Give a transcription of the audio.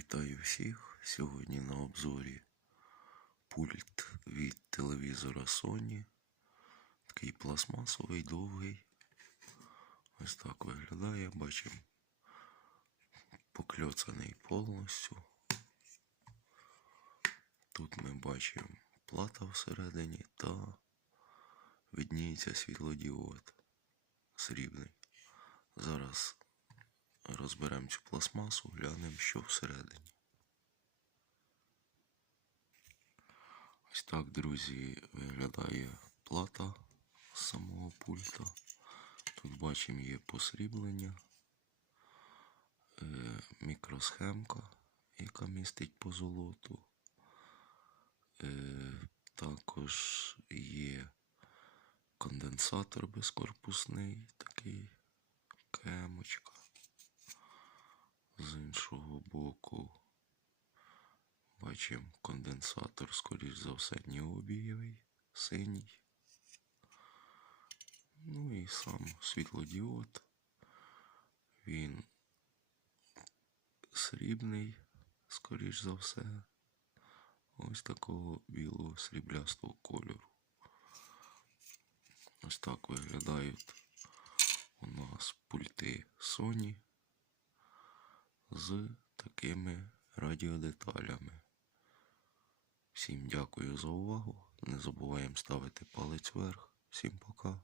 Вітаю всіх! Сьогодні на обзорі пульт від телевізора Sony. Такий пластмасовий, довгий. Ось так виглядає, бачимо. Покльоцаний повністю. Тут ми бачимо плата всередині та видніється світлодіод срібний. Зараз розберемо цю пластмасу, глянемо, що всередині. Ось так, друзі, виглядає плата з самого пульта. Тут бачимо є посріблення, е, мікросхемка, яка містить позолоту. Е, Також є конденсатор безкорпусний, такий кемочка. З іншого боку бачимо конденсатор, скоріш за все, ніобієвий, синій. Ну і сам світлодіод. Він срібний, скоріш за все. Ось такого білого сріблястого кольору. Ось так виглядають у нас пульти Sony з такими радіодеталями. Всім дякую за увагу. Не забуваємо ставити палець вверх. Всім пока.